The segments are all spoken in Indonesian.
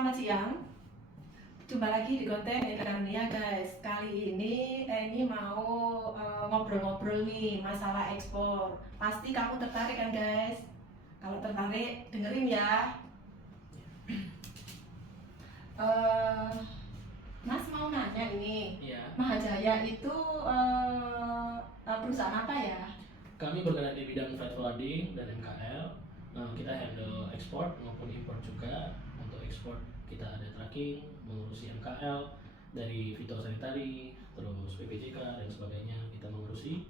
Selamat siang, jumpa lagi di konten Enia guys. Kali ini Eni mau ngobrol-ngobrol nih masalah ekspor. Pasti kamu tertarik kan guys? Kalau tertarik dengerin ya. Mas mau nanya ini, Iya. Mahajaya itu perusahaan apa ya? Kami bergerak di bidang freight forwarding dan MKL. Kita handle ekspor maupun impor juga. Untuk ekspor kita ada tracking, mengurusi MKL dari fitosanitary, terus PPJK dan sebagainya kita mengurusi.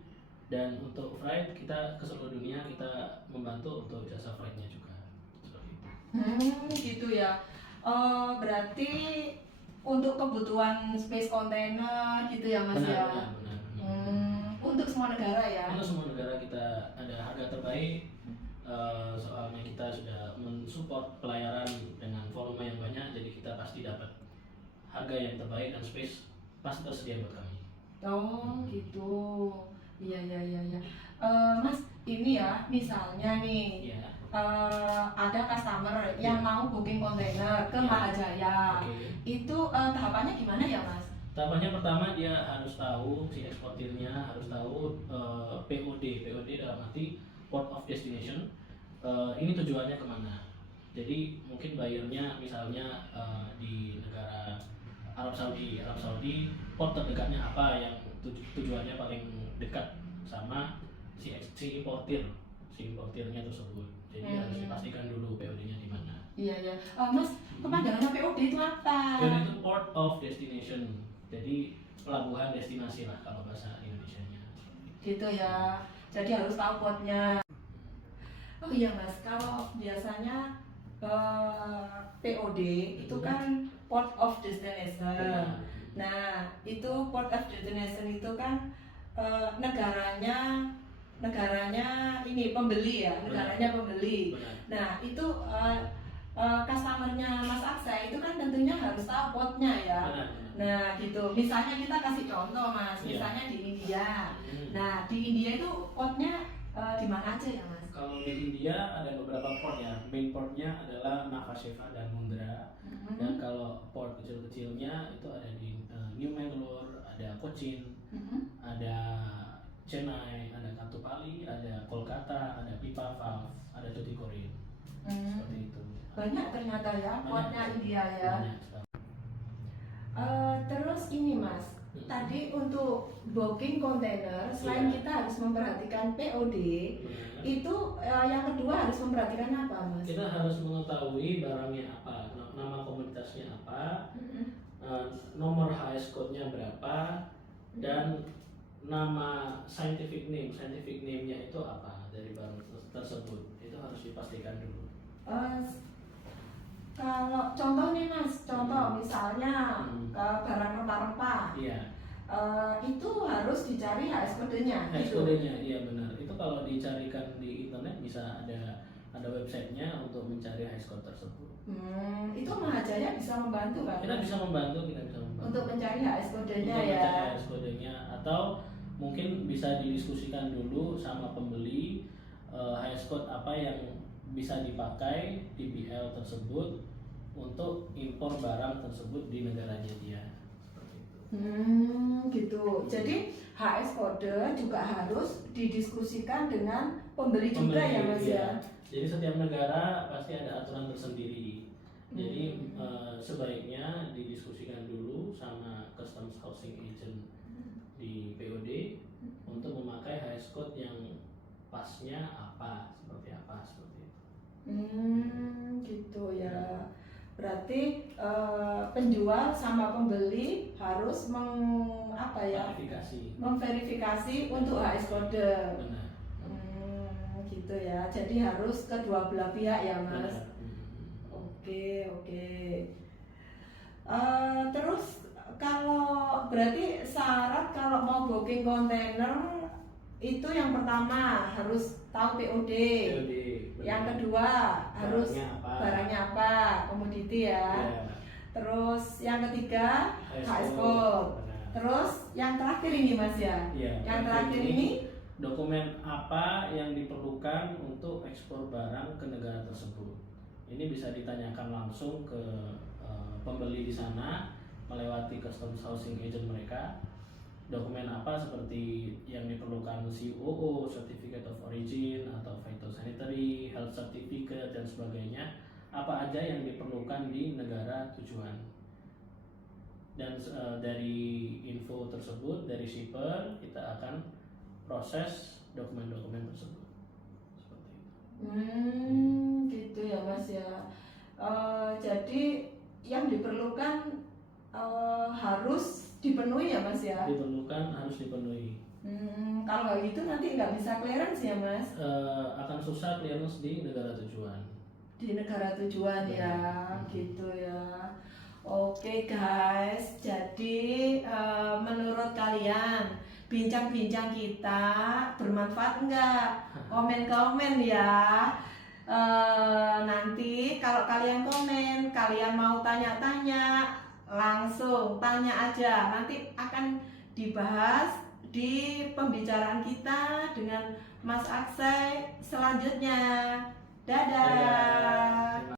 Dan untuk freight kita ke seluruh dunia kita membantu untuk jasa freightnya juga. Seperti itu. Gitu ya. Berarti untuk kebutuhan space container gitu ya Mas ya? Benar. Untuk semua negara ya? Untuk semua negara kita ada harga terbaik. Soalnya kita sudah mensupport pelayaran dengan volume yang banyak, jadi kita pasti dapat harga yang terbaik dan space pasti tersedia buat kami. Oh gitu. Iya. Mas, ini ya misalnya nih Iya. ada customer yang mau booking kontainer ke Iya. Mahajaya. Oke. Itu tahapannya gimana ya Mas? Tahapannya pertama dia harus tahu, si eksportirnya harus tahu POD dalam arti port of destination. Ini tujuannya kemana? Jadi mungkin buyernya misalnya di negara Arab Saudi, port terdekatnya apa yang tujuannya paling dekat sama si importirnya tersebut. Jadi harus dipastikan dulu POD-nya di mana. Iya. Mas, kepanjangannya POD itu apa? POD itu port of destination. Jadi pelabuhan destinasi lah kalau bahasa Indonesianya. Gitu ya. Jadi harus tahu portnya. Oh iya Mas, kalau biasanya POD itu kan port of destination. Benar. Nah, itu port of destination itu kan negaranya ini pembeli ya, negaranya pembeli. Benar. Nah, itu customernya Mas Aksa itu kan tentunya harus tahu portnya ya. Benar. Nah, gitu. Misalnya kita kasih contoh Mas, misalnya di India. Nah, di India itu portnya di mana aja ya Mas? Kalau di India ada beberapa port ya. Main portnya adalah Navasheva dan Mundra. Dan kalau port kecil-kecilnya itu ada di New Mangalore, ada Cochin, ada Chennai, ada Katupali, ada Kolkata, ada Pipavav, ada Tuticorin. Seperti itu. Banyak ternyata ya portnya Banyak. India ya. Banyak sekali. Terus ini Mas, tadi untuk booking kontainer selain Iya. kita harus memperhatikan POD, Benar. itu yang kedua harus memperhatikan apa Mas? Kita harus mengetahui barangnya apa, nama komunitasnya apa, nomor HS code-nya berapa, dan nama scientific name-nya itu apa dari barang tersebut. Itu harus dipastikan dulu. Kalau contoh nih Mas, misalnya barang rempah-rempah, Iya. itu harus dicari HS kodenya. HS Gitu. code-nya, iya benar. Itu kalau dicarikan di internet bisa ada websitenya untuk mencari HS code tersebut. Itu Mahajaya bisa membantu kan? Kita bisa membantu. Untuk mencari HS kodenya Untuk ya. mencari HS kodenya, atau mungkin bisa didiskusikan dulu sama pembeli HS code apa yang bisa dipakai di BL tersebut untuk impor barang tersebut di negaranya dia. Seperti itu. Gitu. Jadi HS kode juga harus didiskusikan dengan pembeli juga ya Mas iya. ya. Jadi setiap negara pasti ada aturan tersendiri. Jadi sebaiknya didiskusikan dulu sama customs housing agent di POD untuk memakai HS code yang pasnya apa, seperti itu. Gitu ya. Berarti penjual sama pembeli harus memverifikasi untuk HS kode. Benar. Gitu ya. Jadi harus kedua belah pihak ya Mas. Benar. Oke. Terus kalau berarti syarat kalau mau booking kontainer itu yang pertama harus tahu POD. POD, Yang kedua harus barangnya apa, komoditi ya. Iya. Terus yang ketiga HS code. Benar. Terus yang terakhir ini Mas ya. Iya, Yang terakhir ini dokumen apa yang diperlukan untuk ekspor barang ke negara tersebut. Ini bisa ditanyakan langsung ke pembeli di sana melewati customs housing agent mereka, dokumen apa seperti yang diperlukan COO, Certificate of Origin atau Phytosanitary, Health Certificate dan sebagainya, apa aja yang diperlukan di negara tujuan. Dan dari info tersebut dari shipper kita akan proses dokumen-dokumen tersebut. Seperti itu. Gitu ya Mas ya. Jadi yang diperlukan harus dipenuhi ya Mas ya. Diperlukan harus dipenuhi. Kalau nggak gitu nanti nggak bisa clearance ya Mas. Akan susah clearance di negara tujuan. Di negara tujuan ya, gitu ya. Oke guys, jadi menurut kalian bincang-bincang kita bermanfaat enggak? Komen-komen ya. Nanti kalau kalian komen, kalian mau tanya-tanya, langsung tanya aja. Nanti akan dibahas di pembicaraan kita dengan Mas Aksai selanjutnya. Dadah.